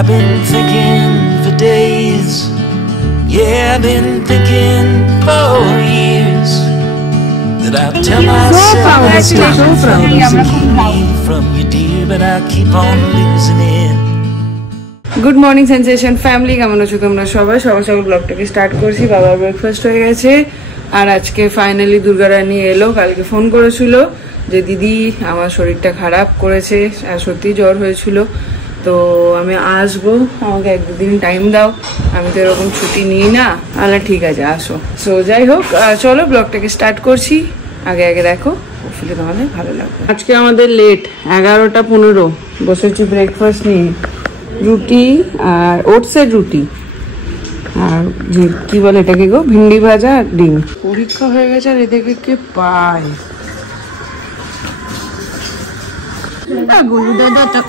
I've been thinking for days. Yeah, I've been thinking for years that I'll tell myself it's time to keep me from you, dear, but I keep on losing it. Good morning sensation family, কেমন আছো তোমরা সবাই? সকাল সকাল ব্লগটাকে start করছি। বাবার breakfast হয়ে গেছে আর আজকে ফাইনালি দুর্গারানী এলো। কালকে ফোন করেছিল যে দিদি আমার শরীরটা খারাপ করেছে আর সত্যি জ্বর হয়েছিল, তো আমি আসবো, আমাকে এক দুদিন টাইম দাও, আমি তো এরকম ছুটি নিই না। আল্লাহ ঠিক আছে আসো। সো যাই হোক, চলো ব্লগটাকে স্টার্ট করছি। আগে আগে দেখো, ওফিলে তোমাদের ভালো লাগবে। আজকে আমাদের লেট 11:15 বসেছি ব্রেকফাস্ট নিয়ে। রুটি আর ওটসের রুটি আর যে কি বলে এটাকে গো, ভিন্ডি ভাজা আর ডিম। পরীক্ষা হয়ে গেছে আর এদেরকে কে পায়? গলু দাদা,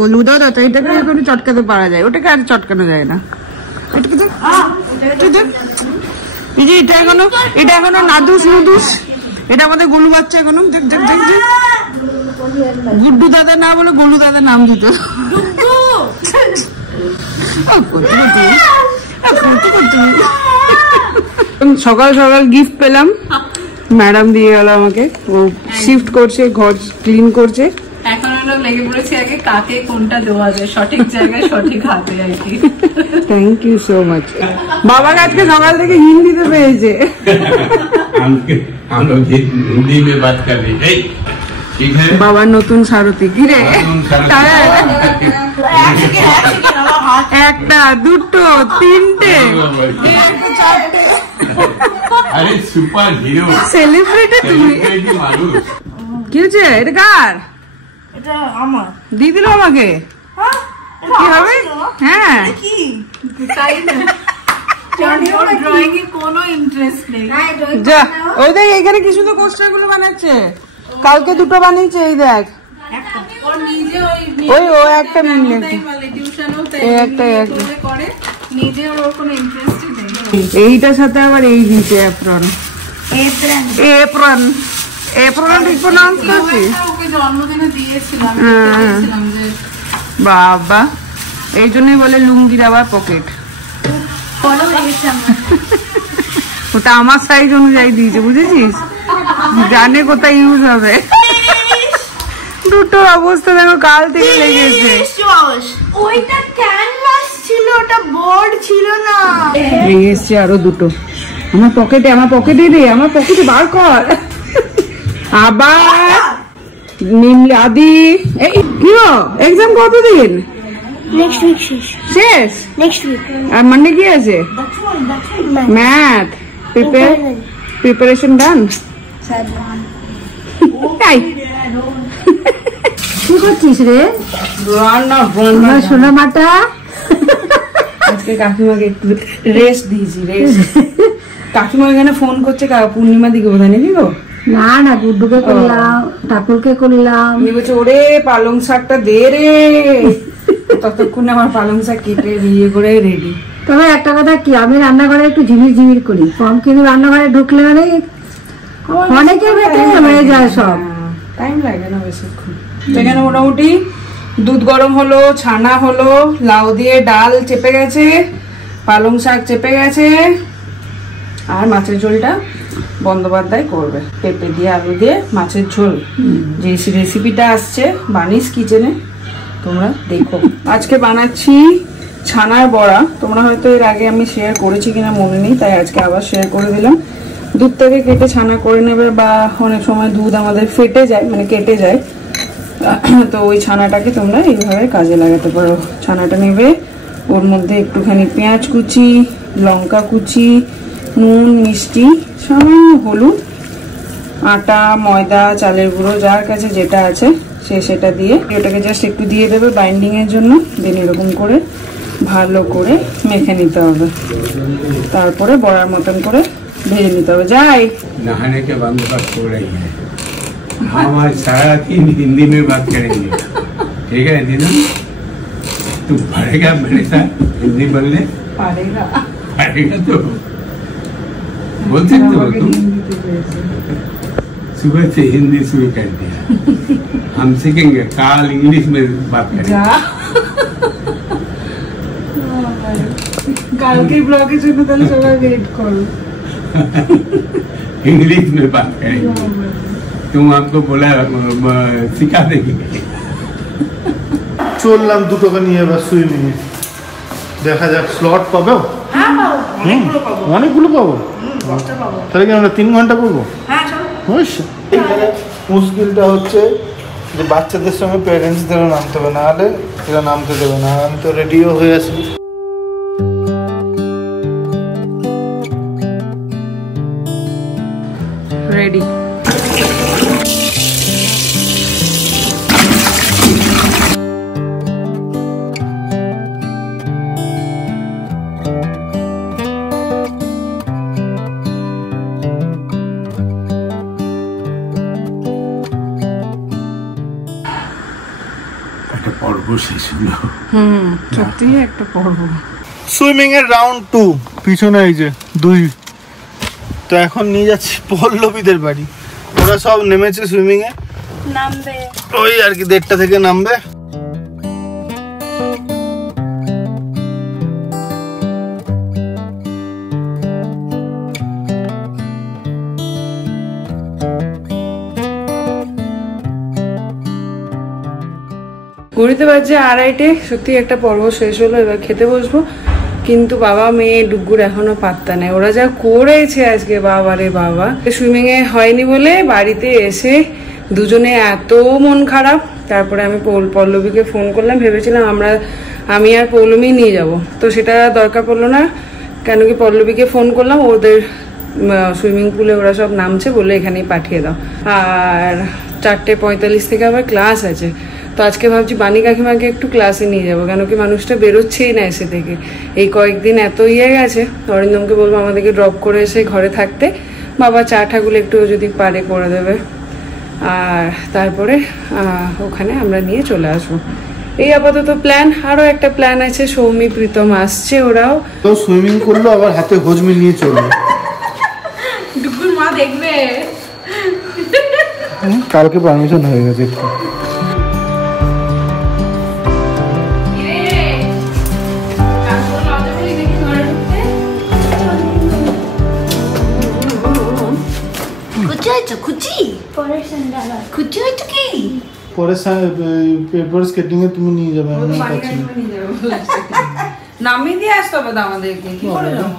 গলু দাদা তো এটাকে কোনো চটকাতে পারা যায়, ওটাকে আর চটকানো যায় না। এটা এখনো নাদুস নুদুস, এটা আমাদের গলু বাচ্চা এখনো। গুড্ডু দাদা না বলে গলু দাদা নাম দিত। সকাল সকাল গিফট পেলাম, ম্যাডাম দিয়ে গেল আমাকে। ও শিফট করছে, ঘর ক্লিন করছে। এখন আমরা লেগে পড়েছি আগে কাকে কোনটা দেওয়া যায়, সঠিক জায়গায় সঠিক হাতে আর কি। Thank you so much. বাবা আজকে সকাল থেকে হিন্দিতে পেয়েছে। বাবার নতুন সারথি। কি রে, একটা দুটো তিনটে চারটে সুপার হিরো সেলিব্রিটি তুমি। কি হচ্ছে এটা? কার? এটা আমার দিয়ে দিল আমাকে। কি হবে? হ্যাঁ ড্রয়িং এ কোনো ইন্টারেস্ট নেই। যা, ওই দেখ এখানে কি সুন্দর কোস্টার গুলো বানাচ্ছে। কালকে দুটো বানিয়েছে, এই দেখ। ওই ও একটা মিলে এইটার সাথে আবার এই দিচ্ছে এপ্রন। এপ্রন এপ্রন ঠিক প্রনাউন্স করছি। বাবা, এই জন্যই বলে লুঙ্গির আবার পকেট। ওটা আমার সাইজ অনুযায়ী দিয়েছে, বুঝেছিস? জানে কোথায় ইউজ হবে। দুটো অবস্থা দেখো, কাল থেকে লেগেছে। ওইটা ক্যানভাস ছিল, ওটা বোর্ড ছিল না। এই এসছে আরো দুটো আমার পকেটে। আমার পকেটে রে, আমার পকেটে বার কর। আবার নিমলি আদি। এই কি এক্সাম কতদিন? নেক্সট উইক শেষ। নেক্সট উইক আর মানডে কি আছে? ম্যাথ প্রিপারেশন ডান। তাই কি করছিস রে সোনা মাটা? আজকে কাকিমাকে একটু রেস্ট দিয়েছি। কাকিমা এখানে ফোন করছে, পূর্ণিমা দিকে বোধ হয় নাকি গো? না না, গুড্ডুকে করলাম, ঠাকুরকে করলাম। বলছে ওরে পালং শাকটা দে রে। ততক্ষণে আমার পালং শাক কেটে ইয়ে করে রেডি। তবে একটা কথা কি, আমি রান্নাঘরে একটু ঝিমির ঝিমির করি কম, কিন্তু রান্নাঘরে ঢুকলে মানে অনেকের ভেতরে হয়ে যায় সব, টাইম লাগে না বেশিক্ষণ। এখানে মোটামুটি দুধ গরম হলো, ছানা হলো, লাউ দিয়ে ডাল চেপে গেছে, পালং শাক চেপে গেছে, আর মাছের ঝোলটা বন্দ্যোপাধ্যায় করবে, পেঁপে দিয়ে আলু দিয়ে মাছের ঝোল। যে রেসিপিটা আসছে বানিস কিচেনে, তোমরা দেখো। আজকে বানাচ্ছি ছানার বড়া। তোমরা হয়তো এর আগে আমি শেয়ার করেছি কিনা মনে নেই, তাই আজকে আবার শেয়ার করে দিলাম। দুধ থেকে কেটে ছানা করে নেবে, বা অনেক সময় দুধ আমাদের ফেটে যায়, মানে কেটে যায়, তো ওই ছানাটাকে তোমরা এইভাবে কাজে লাগাতে পারো। ছানাটা নেবে, ওর মধ্যে একটুখানি পেঁয়াজ কুচি, লঙ্কা কুচি, নুন, মিষ্টি, সামান্য হলুদ, আটা, ময়দা, চালের গুঁড়ো, যার কাছে যেটা আছে সে সেটা দিয়ে ওটাকে জাস্ট একটু দিয়ে দেবে বাইন্ডিং এর জন্য। দেন এরকম করে ভালো করে মেখে নিতে হবে, তারপরে বড়ার মতন করে ভেজে নিতে হবে। যাই नहाने के बाद बात हो रही है, हम आज सारा दिन हिंदी में बात करेंगे, ठीक है दीदी? तू पढ़ेगा मेरे साथ हिंदी बोलने? पारेगा तो बोल सकते हो तुम? सुबह से हिंदी शुरू कर दिया। हम सीखेंगे, काल इंग्लिश में बात करेंगे। কালকে ব্লগের জন্য তাহলে সবাই ওয়েট করো। इंग्लिश में बात करेंगे, तुम हमको बोला सिखा देगी। চললাম 2 টাকা নিয়ে এবার সুইমিং এ, দেখা যাক স্লট পাবো। হ্যাঁ পাবো, অনেকগুলো পাবো। অনেকগুলো পাবো, তাহলে কি আমরা 3 ঘন্টা করবো? হ্যাঁ চলো। এখানে মুশকিলটা হচ্ছে যে বাচ্চাদের সঙ্গে প্যারেন্টসদেরও নামতে হবে, না হলে এরা নামতে দেবে না। আমি তো রেডিও হয়ে আছি। রেডি। একটা পর্ব শেষ হলো। সত্যি একটা পর্ব। সুইমিং এর রাউন্ড 2 পিছনে এই যে 2। তো এখন নিয়ে যাচ্ছি পল্লবীদের বাড়ি। ওরা সব নেমেছে সুইমিং এ, নামবে ওই আর কি 1:30টা থেকে নামবে। ঘুরিতে বাজছে 2:30। সত্যি একটা পর্ব শেষ হলো, এবার খেতে বসবো। কিন্তু বাবা মেয়ে ডুগ্গুর এখনো পাত্তা নেই। ওরা যা করেছে আজকে, বাবা রে বাবা। সুইমিং এ হয়নি বলে বাড়িতে এসে দুজনে এত মন খারাপ। তারপরে আমি পল্লবীকে ফোন করলাম, ভেবেছিলাম আমি আর পৌলমী নিয়ে যাব, তো সেটা দরকার পড়লো না। কেন কি পল্লবীকে ফোন করলাম, ওদের সুইমিং পুলে ওরা সব নামছে বলে এখানেই পাঠিয়ে দাও। আর 4:45 থেকে আবার ক্লাস আছে। তো আজকে ভাবছি বানি কাকিমাকে একটু ক্লাসে নিয়ে যাবো, কেন কি মানুষটা বেরোচ্ছেই না এসে থেকে। এই কয়েকদিন এত ইয়ে গেছে। অরিন্দমকে বলবো আমাদেরকে ড্রপ করে এসে ঘরে থাকতে, বাবা চা ঠাগুলো একটু যদি পারে করে দেবে। আর তারপরে ওখানে আমরা নিয়ে চলে আসবো। এই আপাতত প্ল্যান। আরো একটা প্ল্যান আছে, সৌমি প্রীতম আসছে, ওরাও তো সুইমিং করলো, আবার হাতে হজমি নিয়ে চলবে। ডুগুর মা দেখবে। কালকে পারমিশন হয়ে গেছে একটু। পরে পেপার স্কেটিং এ তুমি নিয়ে যাবে, আমি পাচ্ছি না। নামিয়ে দিয়ে আসতে হবে তো আমাদেরকে, কি করে যাবো?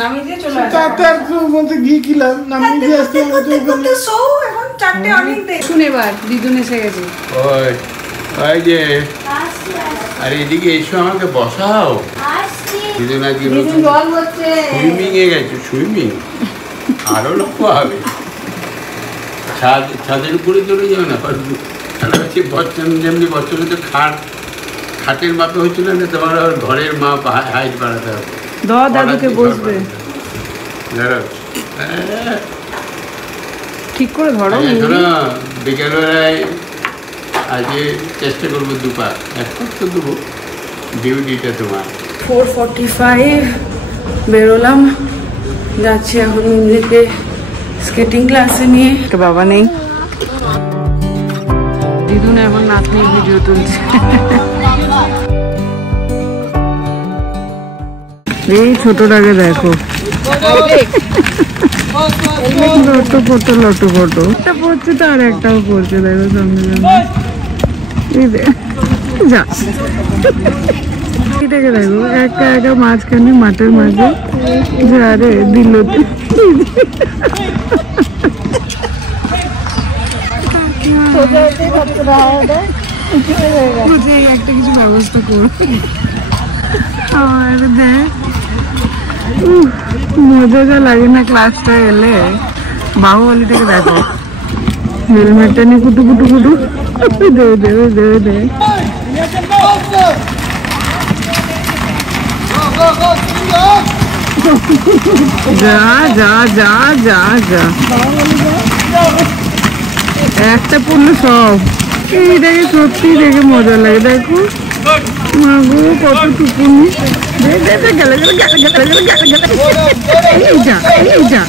নামিয়ে দিয়ে চলে আসতে তাতে আর তো মধ্যে গিয়ে কি লাভ, নামিয়ে দিয়ে আসতে হবে তো ওখানে। এখন 4টে অনেক দেরি। শুনে এবার দিদুন এসে গেছে। ওই যে আরে এদিকে এসো, আমাকে বসাও। দিদুন আজকে সুইমিং এ গেছে। সুইমিং আরো লোক হবে, ছাদের উপরে চলে যাবে না পারবো। যেমনি বছরে তো খাটের মাপে হচ্ছিল না, তোমার ঘরের মাপ হাইট বাড়াতে হবে। দাদুকে বসবে ঠিক করে ধরো। বিকেলবেলায় আজকে চেষ্টা করবো 2 পা, 1 পা তো দেবো। ডিউটিটা তোমার। 4:45 বেরোলাম, যাচ্ছি এখন মিমলিকে স্কেটিং ক্লাসে নিয়ে। বাবা নেই, দিদুন এখন নাতনি ভিডিও তুলছে। এই ছোটটাকে দেখো, লটু ফটো একটা পড়ছে তো আর একটাও পড়ছে, দেখো সামনে যা। এটাকে দেখো একা একা মাঝখানে মাঠের মাঝে যা রে দিল। একটা কিছু ব্যবস্থা করো। আর দেখ মজা যা লাগে না ক্লাসটা এলে। বাহুবলীটাকে দেখো, হেলমেটটা নিয়ে কুটু কুটু কুটু দে। যা যা যা যা যা, একটা পড়লো সব। এই দেখে সত্যি দেখে মজা লাগে। দেখো মাগো কত টুকুনি। এই যা এই যা।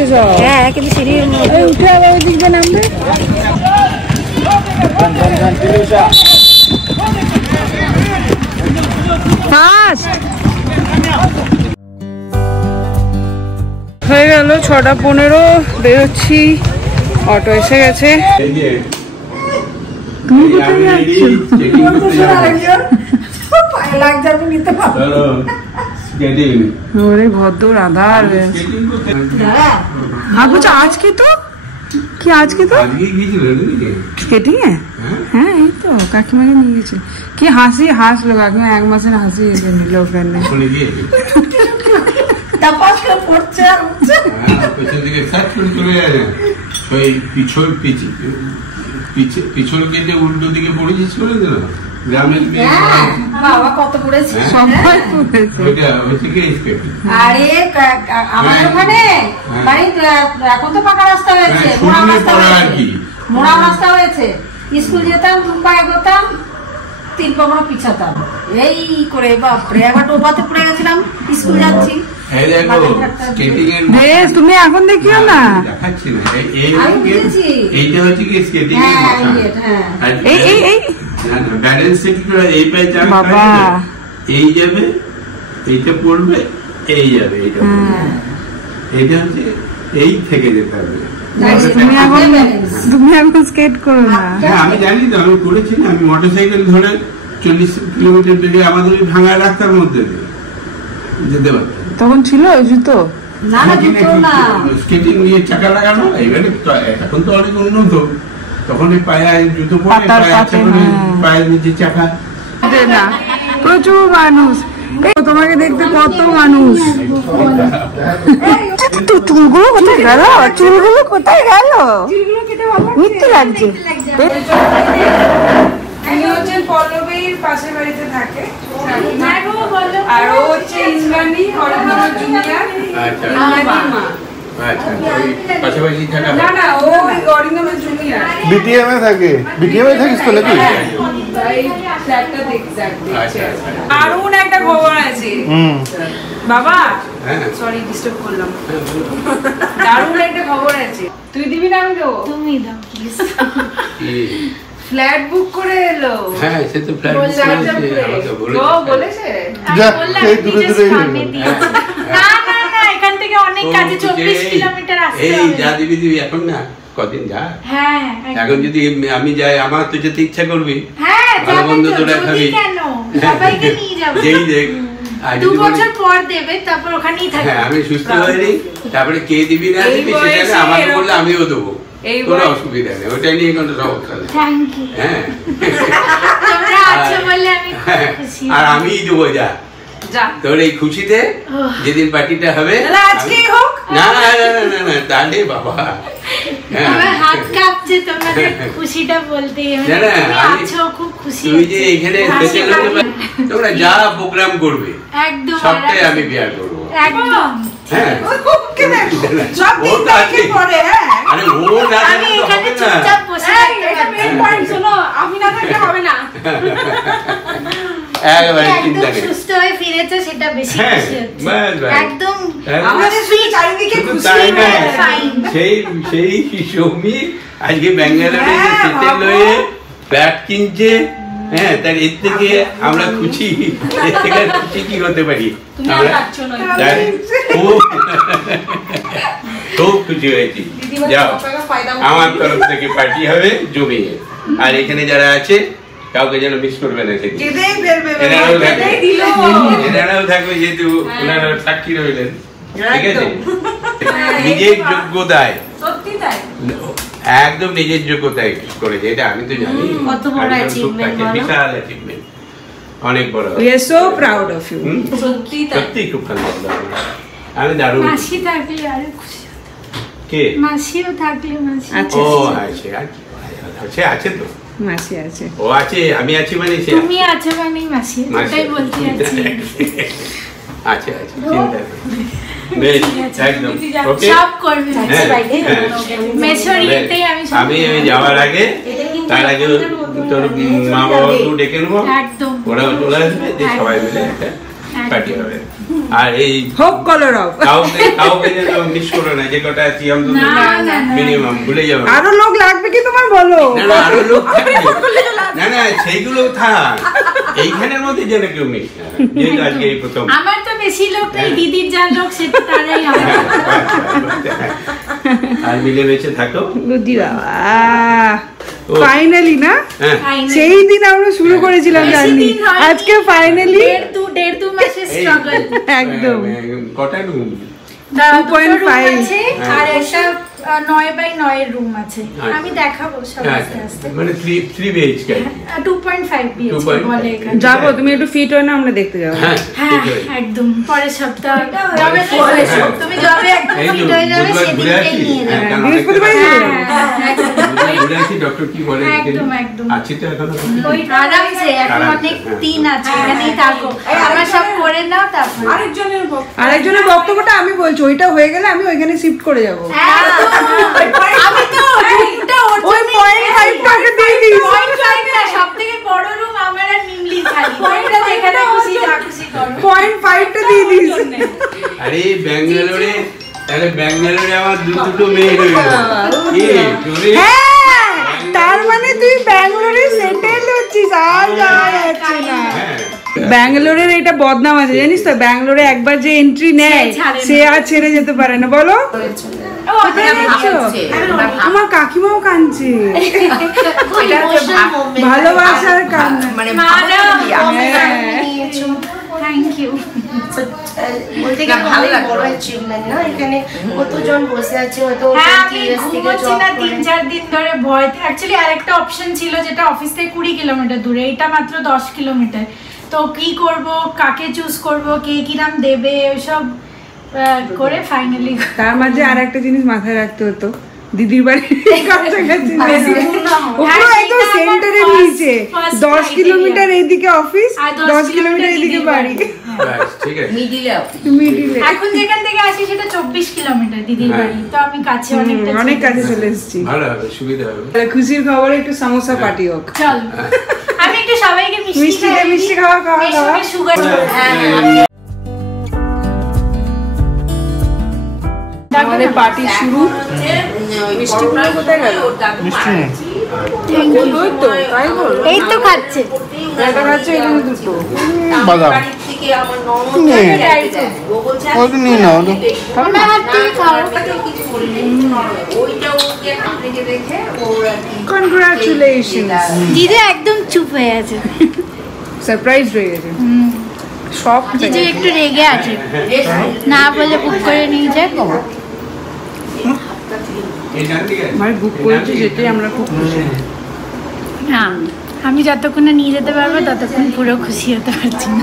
উঠছে সব। হ্যাঁ কিন্তু সিঁড়ির এই উঠে আবার ওই দিক দিয়ে নামবে। হয়ে গেল 6:15, বেরোচ্ছি, অটো এসে গেছে। তুমি কোথায় যাচ্ছ? পায়ে লাগছে, আমি নিতে পারবো। ওরে ভদ্র আধার। বলছো আজকে তো কি, আজকে তো স্কেটিং এ? হ্যাঁ এই তো কাকিমাকে নিয়ে গেছি। কি হাসি হাসলো কাকিমা, 1 মাসের হাসি নিল ওখানে। পিছন কেটে উল্টো দিকে পড়েছিস করে দিল গ্রামের বাবা কত পড়েছে। আরে আমাদের ওখানে বাড়ি এখন তো পাকা রাস্তা হয়েছে, মোড়া রাস্তা হয়েছে। স্কুল যেতাম 2 পা এগোতাম, 3 পা আমরা পিছাতাম এই করে। বাপরে একবার টোপাতে পড়ে গেছিলাম, স্কুল যাচ্ছি। তুমি এখন দেখিও না, দেখাচ্ছি না। এইটা হচ্ছে কি স্কেটিং এর ব্যালেন্স কি করে, এই পায়ে চাপ বাবা এই যাবে, এইটা পড়বে, এই যাবে, এইটা এইটা হচ্ছে এই থেকে যেতে হবে। তুমি এখন স্কেট করো না। হ্যাঁ আমি জানি তো, আমি করেছি না। আমি মোটরসাইকেল ধরে 40 কিলোমিটার থেকে আমাদের ওই ভাঙা রাস্তার মধ্যে দিয়ে যেতে পারতাম। তখন ছিল ওই জুতো? না না জুতো না, স্কেটিং নিয়ে চাকা লাগানো। এবারে এখন তো অনেক উন্নত, তখন এই পায়ে জুতো পরে পায়ের নিচে চাকা। না প্রচুর মানুষ, তোমাকে দেখতে কত মানুষ। চুলগুলো কোথায় গেল, চুলগুলো কোথায় গেল, মিথ্যে লাগছে। উনি হচ্ছেন পল্লবীর পাশের বাড়িতে থাকে, আর ও হচ্ছে ইন্দ্রাণী অরিন্দমের জুনিয়র, ইন্দ্রাণীর মা। পাশাপাশি থাকা না না, ও অরিন্দমের জুনিয়র। বিটিএম এ থাকে। বিটিএম এ থাকিস তো নাকি? দারুণ একটা খবর আছে বাবা, সরি ডিস্টার্ব করলাম। দারুণ একটা খবর আছে, তুই দিবি না আমি দেবো? তুমি দাও প্লিজ। ফ্ল্যাট বুক করে এলো। হ্যাঁ সে তো ফ্ল্যাট বলেছে? যা এই দূরে দূরে না না না, এখান থেকে অনেক কাছে 24 কিলোমিটার আসতে হবে। এই যা দিবি দিবি এখন না, কদিন যা। হ্যাঁ এখন যদি আমি যাই, আমার তো যেতে ইচ্ছা করবি। হ্যাঁ ভালো বন্ধু তোরা খাবি কেন, সবাইকে নিয়ে যাব। যেই দেখ 2 বছর পর দেবে, তারপর ওখানেই থাকবে। হ্যাঁ আমি সুস্থ হয়ে তারপরে কে দিবি না দিবি সেটা আমাকে বললে আমিও দেবো, কোনো অসুবিধা নেই, ওটা নিয়ে কোনো সমস্যা নেই। Thank you. হ্যাঁ তোমরা আছো বলে আমি খুশি। আর আমিই দেবো যা তোর এই খুশিতে যেদিন পার্টিটা হবে। আজকেই হোক? না না না না না, তাহলে বাবা আমার হাত কাঁপছে তোমাদের খুশিটা বলতে। আছো খুব খুশি। তুই যে এখানে তোমরা যা প্রোগ্রাম করবে একদম সবটাই আমি বিয়ার করবো। একদম হ্যাঁ সব দিন দেখে পরে। আরে ও না আমি এখানে চুপচাপ বসে এটা মেইন পয়েন্ট, শোনো আমি না থাকলে হবে না। একবারে চিন্তা নেই, সুস্থ হয়ে ফিরেছে সেটা বেশি খুশি হচ্ছে একদম। আমাদের শুধু চারিদিকে খুশি। সেই সৌমি আজকে ব্যাঙ্গালোরে সেটেল হয়ে ফ্ল্যাট কিনছে। হ্যাঁ তার এর থেকে আমরা খুশি, এর থেকে খুশি কি হতে পারি? খুব খুশি হয়েছি। যাও আমার তরফ থেকে পার্টি হবে জমিয়ে, আর এখানে যারা আছে কাউকে যেন মিস করবে না। এনারাও থাকবে, যেহেতু ওনারা সাক্ষী রইলেন। ঠিক আছে, নিজের যোগ্যতায়, একদম নিজের যোগ্যতায় করেছে, এটা আমি তো জানি। কত বড় অ্যাচিভমেন্ট, বিশাল অ্যাচিভমেন্ট, অনেক বড়। We are so proud of you. সত্যি খুব ভালো লাগলো, আমি দারুণ। মাসি থাকলে আরো খুশি হতো। কে? মাসিও থাকলে। মাসি আচ্ছা ও আছে, আছে তো মাসি আছে, ও আছে, আমি আছি মানে সে। তুমি আছো মানে মাসি, ওটাই বলতে যাচ্ছি। আছে আছে, চিন্তা নেই, বেশ একদম ওকে। সব করবে মেশরিতেই। আমি যাওয়ার আগে, তার আগে তোর মা বাবাকেও ডেকে নেবো, একদম ওরাও চলে আসবে, যে সবাই মিলে একটা পার্টি হবে। আর এই হোক কালার অফ কাউকে যেন মিস করো না, যে কটা আছি আমরা মিনিমাম ভুলে যাবো। আরো লোক লাগবে কি তোমার বলো? না আরো লোক না না সেইগুলো থাক, এইখানের মধ্যে যেন কেউ মিস না, যেহেতু আজকে এই প্রথম। আমার তো বেশি লোক নেই, দিদির যা লোক সেটা তারাই হবে। আর মিলে মিশে থাকো। বুদ্ধি বাবা ফাইনালি না, সেই দিন আমরা শুরু করেছিলাম জানি, আজকে ফাইনালি দেড় দু মাসের স্ট্রাগল একদম। কটা রুম? 2.5 আর একটা 9x9 রুম আছে, আমি দেখাবো সব আস্তে আস্তে। মানে 3 BHK 2.5 BHK বলে এখানে। যাবো, তুমি একটু ফিট হয়ে না, আমরা দেখতে যাবো। হ্যাঁ একদম পরের সপ্তাহ যাবে, তুমি যাবে একদম ফিট হয়ে যাবে, সেদিনকে নিয়ে যাবে। বৃহস্পতিবার ঘুরে আসি, ডক্টর কি বলে? একদম একদম আছি তো এখনো ওই আরামসে, এখন অনেক দিন আছে, এখানেই থাকো, আমরা সব করে নাও, তারপর আরেকজনের বক্তব্যটা আমি বলছি, ওইটা হয়ে গেলে আমি ওইখানে শিফট করে যাবো। আমি তো রুমটা ওই 0.5 টাকা দিয়ে দিই। 0.5 না, সবথেকে বড় রুম আমার আর মিমলির খালি, ওইটা যেখানে খুশি যা খুশি করো। 0.5 টা দিয়ে দিস। আরে ব্যাঙ্গালোরে, তাহলে ব্যাঙ্গালোরে আমার দুটো মেয়ে রয়ে গেল। হ্যাঁ, তার মানে তুই ব্যাঙ্গালোরে সেটেল হচ্ছিস, আর যাওয়া যাচ্ছে না। ব্যাঙ্গালোরের এটা বদনাম আছে জানিস তো, ব্যাঙ্গালোরে একবার যে এন্ট্রি নেয় সে আর ছেড়ে যেতে পারে না। বলো আমার কাকিমাও কাঁদছে, ভালোবাসার কান্না। Thank you. বলতে গেলে ভালো বড় অ্যাচিভমেন্ট না, এখানে কতজন বসে আছে, হয়তো 3-4 দিন ধরে ভয়তে। অ্যাকচুয়ালি আরেকটা অপশন ছিল যেটা অফিস থেকে 20 কিলোমিটার দূরে, এটা মাত্র 10 কিলোমিটার। তো কি করব, কাকে চুজ করব, কে কিরাম দেবে, ওইসব করে ফাইনালি। তার মাঝে আর একটা জিনিস মাথায় রাখতে হতো, দিদির বাড়ি কাছাকাছি, একদম সেন্টারে নিচে, 10 কিলোমিটার এইদিকে অফিস, 10 কিলোমিটার এইদিকে বাড়ি, মিডিলে। এখন যেখান থেকে আসি সেটা 24 কিলোমিটার দিদির বাড়ি, তো আমি কাছে অনেক কাছে চলে এসেছি। ভালো হবে, সুবিধা হবে। খুশির খবর, একটু সমোসা পার্টি হোক। চল আমি একটু সবাইকে মিষ্টি খাওয়া সুগার। আমাদের পার্টি শুরু। মিষ্টি কোথায় গেল? এই তো খাচ্ছে, এটা খাচ্ছে, এখানে দুটো বাদাম নিয়ে নাও। কনগ্রাচুলেশনস। দিদি একদম চুপ হয়ে আছে, সারপ্রাইজ হয়ে গেছে সব। দিদি একটু রেগে আছে, না বলে বুক করে নিয়ে যায়। মানে বুক করেছি, যেটাই আমরা খুব খুশি। হ্যাঁ, আমি যতক্ষণ না নিয়ে যেতে পারবো ততক্ষণ পুরো খুশি হতে পারছি না।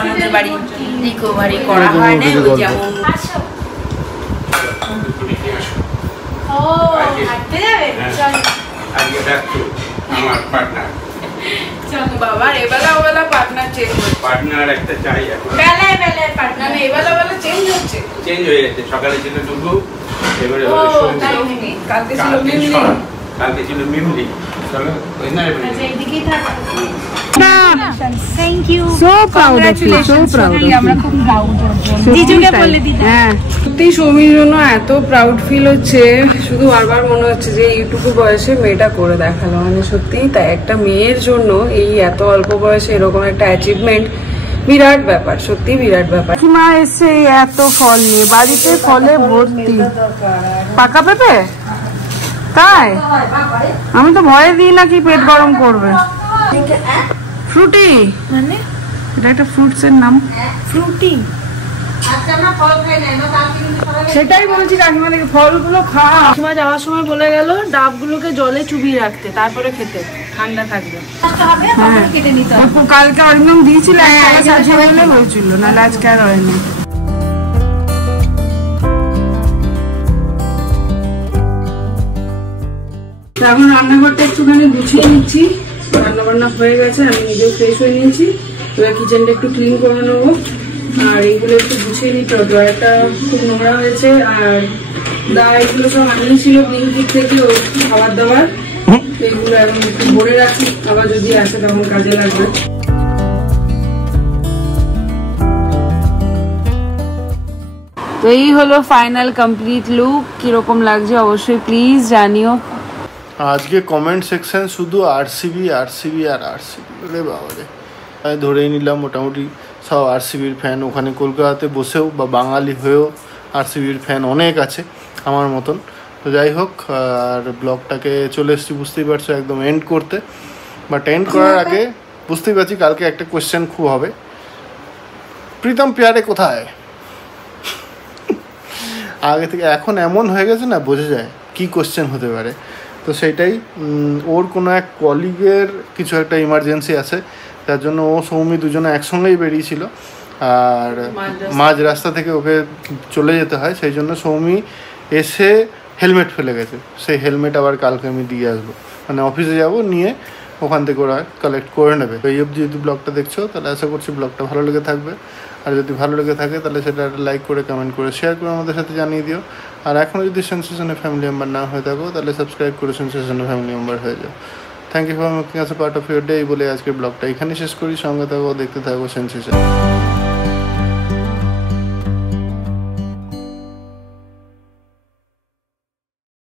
আমাদের বাড়ি রিকভারি করা হয় না, যেমন ও হাঁটতে যাবে, চলো আজকে দেখো আমার পার্টনার। চলো বাবার এবেলা ওবেলা পার্টনার চেঞ্জ হচ্ছে, পার্টনার একটা চাই এখন। বেলায় বেলায় পার্টনার, এবেলা ওবেলা চেঞ্জ হচ্ছে, চেঞ্জ হয়ে যাচ্ছে। সকালে ছিল টুকু, এবারে ও হলো সন্ধে। তাই কালকে ছিল মিমলি, কালকে ছিল মিমলি। চলো ওই না, আচ্ছা এইদিকেই থাক। Thank you, so proud of you, so proud. আমরা খুব প্রাউড। জিজুকে বলে দিতে। হ্যাঁ, সত্যি সৌমির জন্য এত প্রাউড ফিল হচ্ছে, শুধু বারবার মনে হচ্ছে যে এইটুকু বয়সে মেয়েটা করে দেখালো। মানে সত্যি তাই, একটা মেয়ের জন্য এই এত অল্প বয়সে এরকম একটা অ্যাচিভমেন্ট বিরাট ব্যাপার, সত্যি বিরাট ব্যাপার। মা এসে এত ফল নিয়ে, বাড়িতে ফলে ভর্তি। পাকা পেঁপে তাই? আমি তো ভয়ে দিই না কি পেট গরম করবে। ফ্রুটি মানে এটা একটা ফ্রুটস এর নাম, ফ্রুটি। সেটাই বলছি কাকিমা, থেকে ফলগুলো খাওয়া। কাকিমা যাওয়ার সময় বলে গেল ডাবগুলোকে জলে চুবিয়ে রাখতে, তারপরে খেতে, ঠান্ডা থাকবে। কালকে অরিন্দম দিয়েছিল, বলে হয়েছিল, নাহলে আজকে আর হয়নি। এখন রান্নাঘরটা একটুখানি গুছিয়ে নিচ্ছি, রান্না বান্না হয়ে গেছে, আমি নিজেও ফ্রেশ হয়ে নিয়েছি। এবার কিচেনটা একটু ক্লিন করে নেবো, আর এইগুলো একটু গুছিয়ে নিতে হবে। ড্রয়ারটা খুব নোংরা হয়েছে, আর এগুলো সব আনিয়েছিল ব্লিঙ্কিট থেকে খাবার দাবার, এগুলো এখন একটু ভরে রাখি, আবার যদি আসে তখন কাজে লাগবে। তো এই হলো ফাইনাল কমপ্লিট লুক। কিরকম লাগছে অবশ্যই প্লিজ জানিও। আজকে কমেন্ট সেকশন শুধু আরসিবি আরসিবি আর আরসিবি, রে বাবা রে। আমি ধরেই নিলাম মোটামুটি সব আরসিবির ফ্যান। ওখানে কলকাতাতে বসেও বা বাঙালি হয়েও আরসিবির ফ্যান অনেক আছে আমার মতন। তো যাই হোক, আর ব্লগটাকে চলে এসেছি বুঝতেই পারছো একদম এন্ড করতে। বাট এন্ড করার আগে বুঝতেই পারছি কালকে একটা কোয়েশ্চেন খুব হবে, প্রীতম প্যারে কোথায়? আগে থেকে এখন এমন হয়ে গেছে না, বোঝা যায় কি কোয়েশ্চেন হতে পারে। তো সেটাই, ওর কোনো এক কলিগের কিছু একটা ইমার্জেন্সি আছে, তার জন্য ও সৌমি দুজনে একসঙ্গেই বেরিয়েছিল, আর মাঝ রাস্তা থেকে ওকে চলে যেতে হয়। সেই জন্য সৌমি এসে হেলমেট ফেলে গেছে, সেই হেলমেট আবার কালকে আমি দিয়ে আসবো, মানে অফিসে যাব, নিয়ে ওখান থেকে ওরা কালেক্ট করে নেবে। তো এই অবধি যদি ব্লগটা দেখছো তাহলে আশা করছি ব্লগটা ভালো লেগে থাকবে। আর যদি ভালো লেগে থাকে তাহলে সেটা একটা লাইক করে, কমেন্ট করে, শেয়ার করে আমাদের সাথে জানিয়ে দিও। আর এখনও যদি সেন্সেশনের ফ্যামিলি মেম্বার না হয়ে থাকো তাহলে সাবস্ক্রাইব করে সেন্সেশনের ফ্যামিলি মেম্বার হয়ে যাও। Thank you for making us a part of your day বলে আজকের ব্লগটা এখানে শেষ করি। সঙ্গে থাকো, দেখতে থাকো সেন্সেশন।